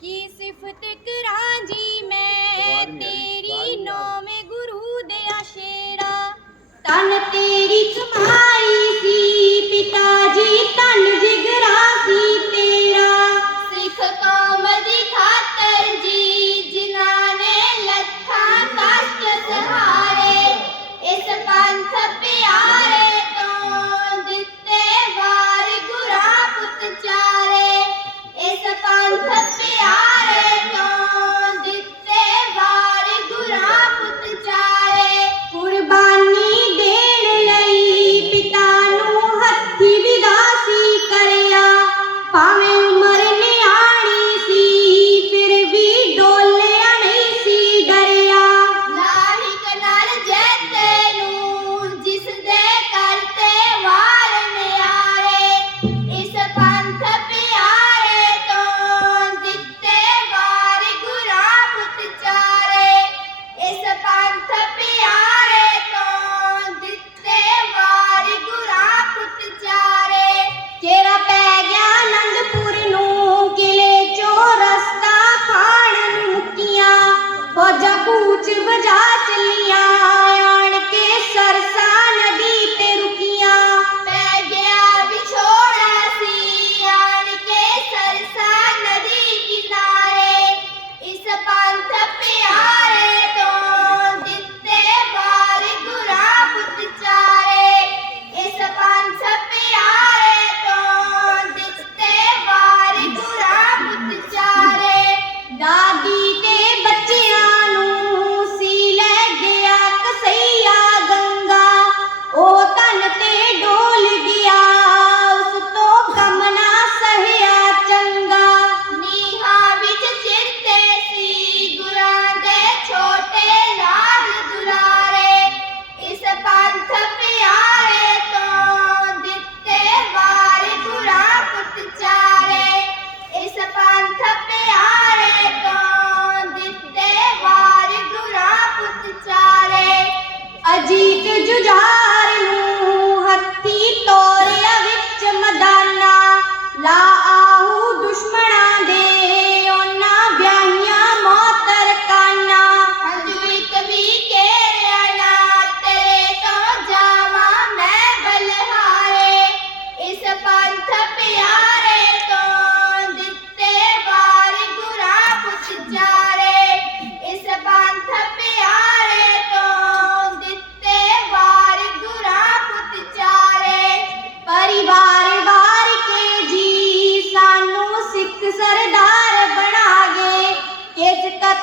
ਕੀ ਸਿਫਤ ਕਰਾਂ ਜੀ ਮੈਂ ਤੇਰੀ ਨੋਵੇਂ ਗੁਰੂ ਦੇ ਆਸ਼ੇਰਾ ਤਨ ਤੇਰੀ ਕਮਾ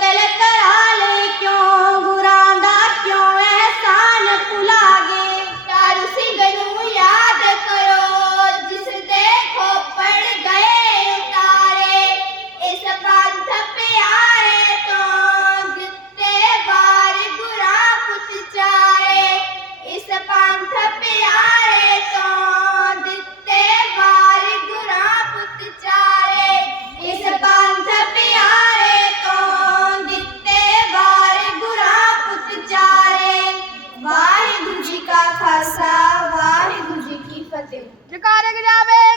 விளக்க